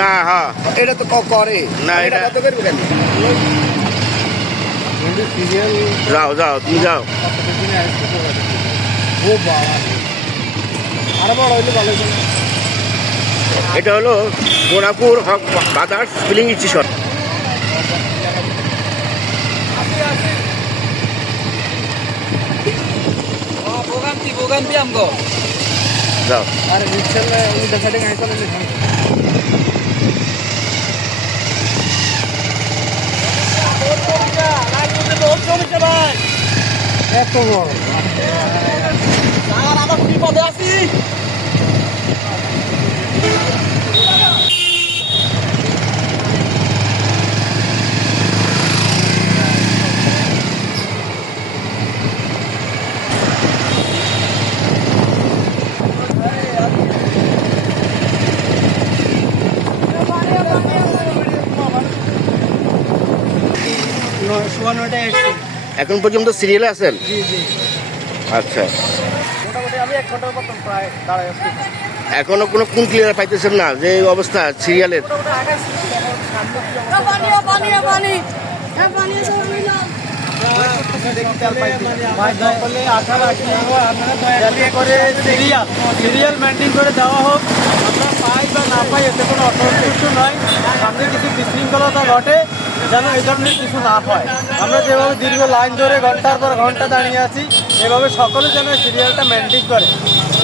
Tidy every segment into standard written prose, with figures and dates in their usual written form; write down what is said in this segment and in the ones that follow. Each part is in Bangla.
না হ্যাঁ এটা তো করে না, এটা এটা- কত করবে কেন? যাও যাও তুমি যাও। ও বাবা, আরো বড় হইলে ভালো হতো। এটা হলো সোনাপুর হক বাজার্স ফিলিং স্টেশন। ভোগান্তি আমগো। যাও। আরে রিক্সা উল্টা সাইডে গাড়ি চলে এত বড় আমার বিপদে আছি। 9:09টায় এসেছি। এখন পর্যন্ত সিরিয়ালে আছেন? জি জি, আচ্ছা, মোটামুটি আমি 1 ঘন্টার মতন প্রায় দাঁড়ায় আছি। এখনো কোনো কোন ক্লিয়ার পাইতেছেন না যে এই অবস্থা সিরিয়ালের? মোটামুটি আগাইছি, এখন শান্ত কি অবস্থা। সিরিয়াল মেনটেন করে দেওয়া হোক, আমরা পাই বা না পাই এতে কোনো অসন্তুষ্ট নয়। সামনে কিছু বিশৃঙ্খলতা ঘটে যেন এই ধরনের কিছু না হয়। আমরা যেভাবে দীর্ঘ লাইন ধরে ঘন্টার পর ঘন্টা দাঁড়িয়ে আছি, এভাবে সকলে যেন সিরিয়ালটা মেনটেন করে।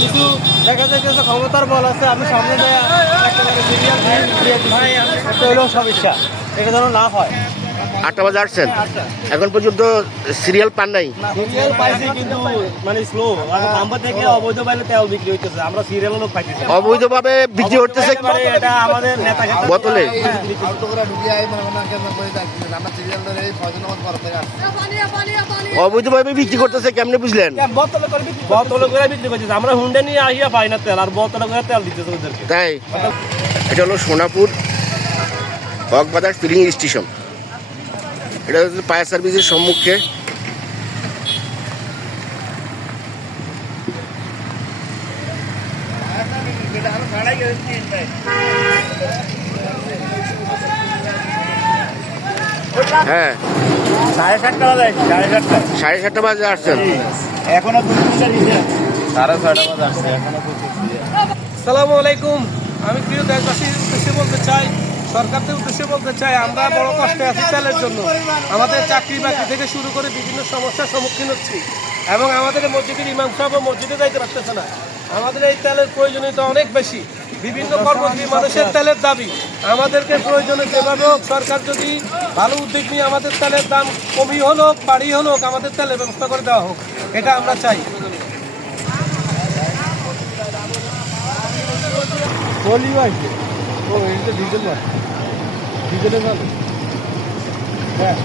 কিছু দেখা যাচ্ছে ক্ষমতার বল আছে, আমি সামনে দেয় একেবারে সিরিয়াল এটা হলেও সমস্যা, এটা যেন না হয়। 8টা বাজে আসছেন, এখন পর্যন্ত সিরিয়াল পান নাই? সিরিয়াল পাইছি কিন্তু মানে স্লো, নাম্বার থেকে অবৈধ পাইলে তেল বিক্রি হইতেছে, আমরা সিরিয়ালও লোক পাইতেছি না। অবৈধভাবে বিক্রি করতেছে মানে এটা আমাদের নেতা বোতলে। অবৈধভাবে বিক্রি করতেছে, কেমনে বুঝলেন? বোতলে করে বিক্রি করতেছে, আমরা হুন্ডা নিয়ে আসিয়া পাই না তেল, আর বোতলে করে তেল দিতেছে ওদেরকে। তাই এটা হলো সোনাপুর হকবাজার ফিলিং স্টেশন। এটা হচ্ছে ফায়ার সার্ভিসের সম্মুখে। হ্যাঁ, 7:30 বাজে, 7:30 7:30 বাজে আসছেন। এখনো 2 মিনিট দিছে, 6:30 বাজে আসছে এখনো। আসসালামু আলাইকুম, আমি প্রিয় দেশবাসীর উদ্দেশ্যে বলতে চাই, সরকারদের উদ্দেশ্যে বলতে চাই, আমরা বড় কষ্টে আছি তেলের জন্য। আমাদের চাকরি বাকরি থেকে শুরু করে বিভিন্ন সমস্যার সম্মুখীন হচ্ছি, এবং আমাদের মসজিদের ইমাম সাহেব মসজিদে যাইতে পারতেছে না। আমাদের এই তেলের প্রয়োজনীয়তা অনেক বেশি, বিভিন্ন কর্মজীবী মানুষের তেলের দাবি। আমাদেরকে প্রয়োজনে যেভাবে হোক সরকার যদি ভালো উদ্যোগ নিয়ে আমাদের তেলের দাম কমই হলো বাড়ি হলো আমাদের তেলের ব্যবস্থা করে দেওয়া হোক, এটা আমরা চাই। বলি ভাই, ও এটা ডিজেল ভাই, ডিজেলের ভালো। হ্যাঁ,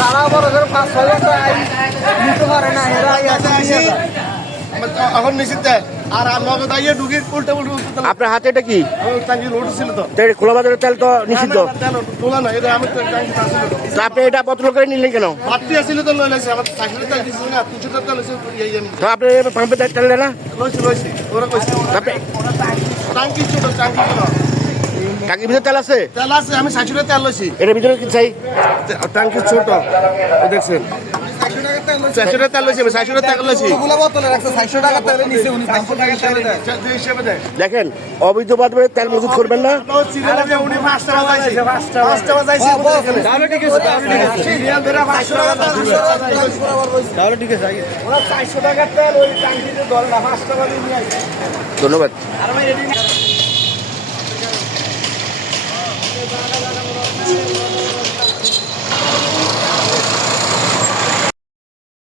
যারা বড় করে 5-6 ঘন্টা নিতে পারে না, এরা এখন নিষিদ্ধ। আর নগদ আইয়ে ঢুকি উল্টে উল্টে আপনার হাতে এটা কি? টাঙ্কি লোড ছিল তো, তাই খোলা বাজারের তেল তো নিষিদ্ধ। তোলা না, এটা আমি টাঙ্কি আসছিল তো, তো আপনি এটা বোতল করে নিলেন কেন? বাড়তি আসছিল তো লইছে, আমার সাইকেলের তেল দিছিল না, 300 টাকা লইছে। তো আপনি পাম্পে তেল নেন না? লইছে ওরা কইছে আপনি টাঙ্কি ছোট, টাঙ্কি ছোট। টাকির ভিতরে তেল আছে? তেল আছে, আমি 60 টাকা তেল লইছি। এটার ভিতরে কি চাই? ট্যাঙ্কি ছোট, এই দেখছেন 400 টাকা তেল লইছি, আমি 60 টাকা তেল লইছি। দেখেন অবৈধভাবে তেল মজুত করবেন না। উনি 5 টাকা যাইছে, 5 টাকা যাইছে। তাহলে ঠিক আছে, তাহলে ঠিক আছে। ওরা 400 টাকার তেল ওই ট্যাঙ্কিতে ধরে না, 5 টাকা দিয়ে নিয়ে আসে। ধন্যবাদ।